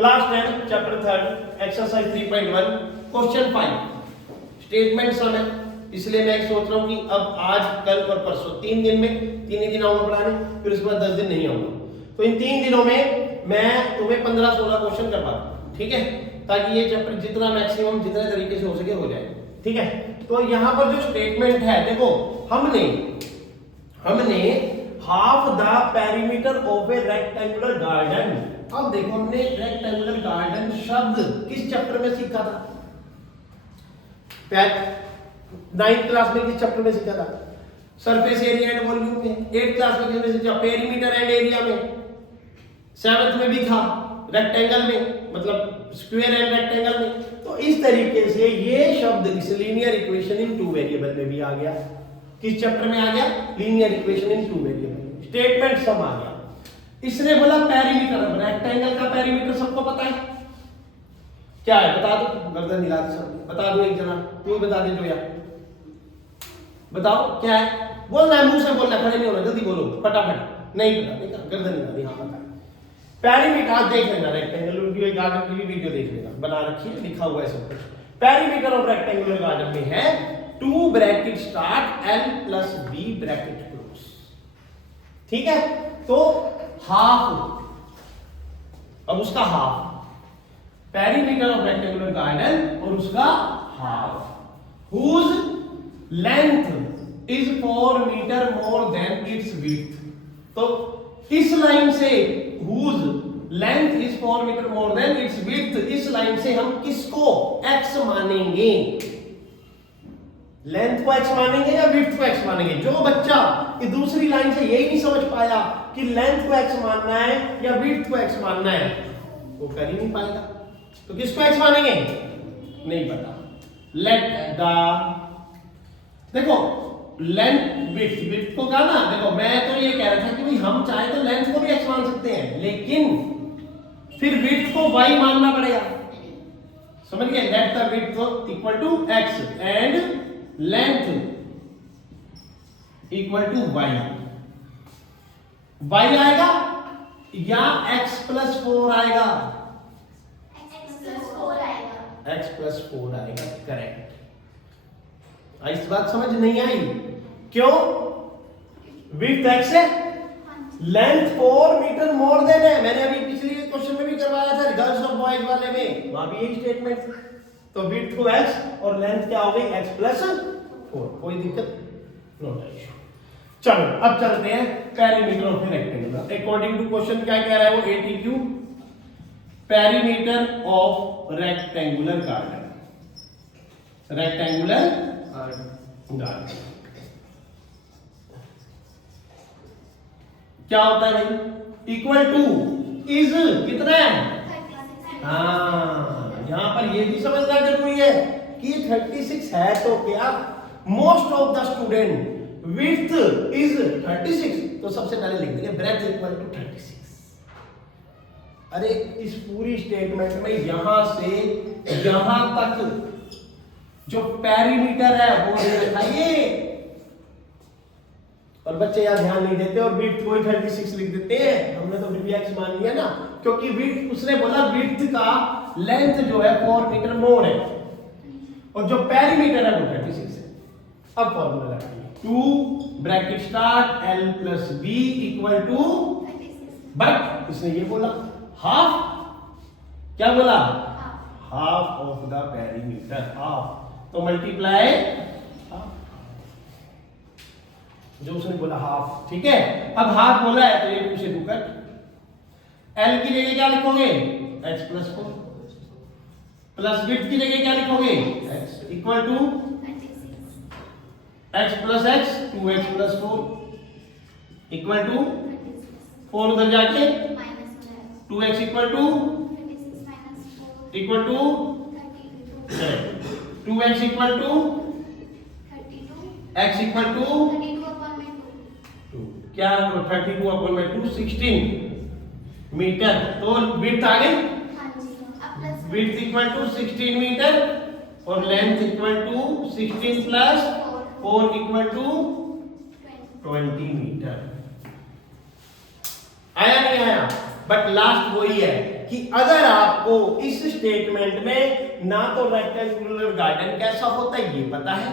Class 10 chapter 3 exercise 3.1 question 5 statement sum है, इसलिए मैं सोच रहा हूं कि अब आज कल और परसों 3 दिन में 3 ही दिन आऊंगा पढ़ाने, फिर उसके बाद 10 दिन नहीं आऊंगा। तो इन 3 दिनों में मैं तुम्हें 15-16 क्वेश्चन करवा दूं, ठीक है, ताकि ये चैप्टर जितना मैक्सिमम जितने तरीके से हो सके हो जाए, ठीक है। तो यहाँ पर जो स्टेटमेंट है, देखो हमने half the perimeter of A rectangular garden. अब देखो हमने रेक्टेंगुलर गार्डन शब्द किस चैप्टर में सीखा था? 9th क्लास में किस चैप्टर में सीखा था? सरफेस एरिया एंड वॉल्यूम में। 8th क्लास में किसमें सीखा? पेरीमीटर एंड एरिया में। 7th में भी था रेक्टेंगल में, मतलब स्क्वायर एंड रेक्टेंगल में। तो इस तरीके से ये शब्द इस linear equation in two variable में भी आ गया। किस चैप्टर में आ गया? Linear equation in two variable. Statement sum आ गया। इसने बोला पेरीमीटर, अब रेक्टेंगल का पेरीमीटर सबको पता है क्या है? बता दो, गर्दन हिला दो सब, बता दो, एक जना तू बता दे जो यार, बताओ क्या है? बोलना है, मुंह से बोलना, खड़े नहीं होना, जल्दी बोलो फटाफट। नहीं पता, देखा गर्दन हिला दी, हाँ पता है। पेरीमीटर आज देख लेना, रेक्टेंगुलर की गार्डन की भी वीडियो देख लेना, बना रखी है, लिखा हुआ है सब कुछ। पेरीमीटर ऑफ रेक्टेंगुलर गार्डन में है 2 bracket start L plus B bracket close, ठीक है। तो हाफ, अब उसका half, perimeter of rectangular garden और उसका half, whose length is 4 metre more than its width। तो इस लाइन से whose length is 4 metre more than its width, इस लाइन से हम किसको x मानेंगे? लेंथ को x मानेंगे या विड्थ को x मानेंगे? जो बच्चा कि दूसरी लाइन से यही नहीं समझ पाया कि लेंथ को x मानना है या विड्थ को x मानना है, वो कर ही नहीं पाएगा। तो किसको x मानेंगे? नहीं पता। लेट द, देखो लेंथ विड्थ को कहा ना, देखो मैं तो ये कह रहा था कि भाई हम चाहे तो लेंथ को भी x मान सकते हैं, लेकिन फिर विड्थ को y मानना पड़ेगा, समझ गए? Let the width equal to x and length equal to y। y आएगा या x प्लस 4 आएगा? x प्लस 4 आएगा, करेक्ट। इस बात समझ नहीं आई? क्यों? विड्थ x है, लेंथ 4 मीटर मोर देन है। मैंने अभी पिछले क्वेश्चन में भी करवाया था गर्ल्स और बॉयज वाले में, वहां भी यही स्टेटमेंट। तो विड्थ को x और लेंथ क्या हो गई? x प्लस 4, कोई दिक्कत नहीं। चलो अब चलते हैं perimeter of rectangle. According to question क्या कह रहा है वो? ATQ perimeter of rectangular garden, rectangular garden क्या होता है भाई? इक्वल टू इज कितना है? हाँ, यहां पर ये भी समझना जरूरी है कि 36 है तो क्या? Most of the student width is 36, तो सबसे पहले लिख देंगे ब्रेड्थ इक्वल टू 36। अरे इस पूरी स्टेटमेंट में यहां से यहां तक जो पेरीमीटर है वो दे रखा है ये, और बच्चे यार ध्यान नहीं देते और विड्थ को ही 36 लिख देते हैं। हमने तो फिर भी x मान लिया ना, क्योंकि विड्थ, उसने बोला विड्थ का लेंथ जो है 4 मीटर मोर है और जो पेरीमीटर है वो 36 है। अब फॉर्मूला लगाइए, 2 bracket start L plus B equal to, but इसने ये बोला हाफ, क्या बोला? Half of the perimeter, half, तो मल्टीप्लाई जो उसने बोला हाफ, ठीक है। अब हाफ बोला है तो ये पूछे टू कट, L की जगह क्या लिखोगे? x प्लस 4, प्लस विड्थ की जगह क्या लिखोगे? x equal to x plus x 2x plus 4 equal to 4 उधर जाके 2x equal to 2x equal to x equal to क्या? 32/2 16 मीटर। तो विड्थ आ गई, विड्थ इक्वल टू 16 मीटर और length equal to 16 plus 4 equal to 20 metre. आया नहीं आया? बट लास्ट वही है कि अगर आप आपको इस स्टेटमेंट में ना तो रेक्टेंगुलर गार्डन कैसा होता है ये पता है,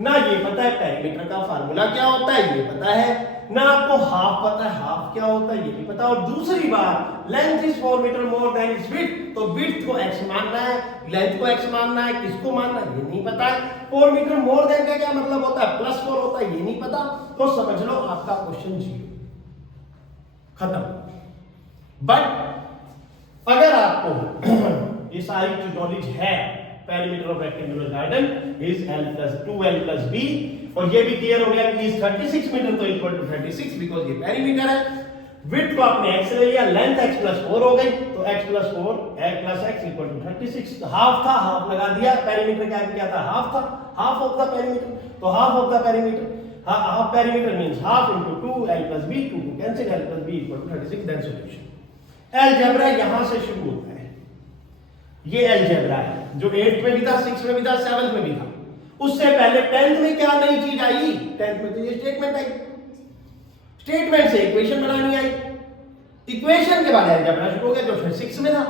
ना ये पता है पेरीमीटर का फार्मूला क्या होता है ये पता है, ना आपको हाफ पता है हाफ क्या होता है ये भी पता। और दूसरी बात, length is 4 metre more than its width, तो विड्थ को x मानना है, लेंथ को x मानना है, किसको मानना है ये नहीं पता है। 4 मीटर मोर देन का क्या मतलब होता है, +4 होता है ये नहीं पता, तो समझ लो आपका क्वेश्चन 0 खत्म। बट अगर आपको ये सारी नॉलेज है, perimeter of rectangular garden is l+2l+b, और ये भी क्लियर हो गया कि इज 36 मीटर तो इक्वल टू 36 बिकॉज़ ये पेरीमीटर है। विड्थ को आपने x ले लिया, लेंथ x+4 हो गई, तो x+4 x equal to 36, half था हाफ लगा दिया, पेरीमीटर क्या था हाफ था, हाफ ऑफ द पेरीमीटर, तो half of the perimeter, half perimeter means half into 2l+b, 2 को cancel, l+b equal to 36, then solution. Algebra यहां से शुरू होता है, ये अलजेब्रा है जो 8th में भी था, 6th में भी था, 7th में भी था। उससे पहले 10th में क्या नई चीज आई, 10th में तो ये स्टेटमेंट आई, स्टेटमेंट से इक्वेशन बनानी आई, इक्वेशन के बाद अलजेब्रा शुरू हो गया जो फिर 6th में था।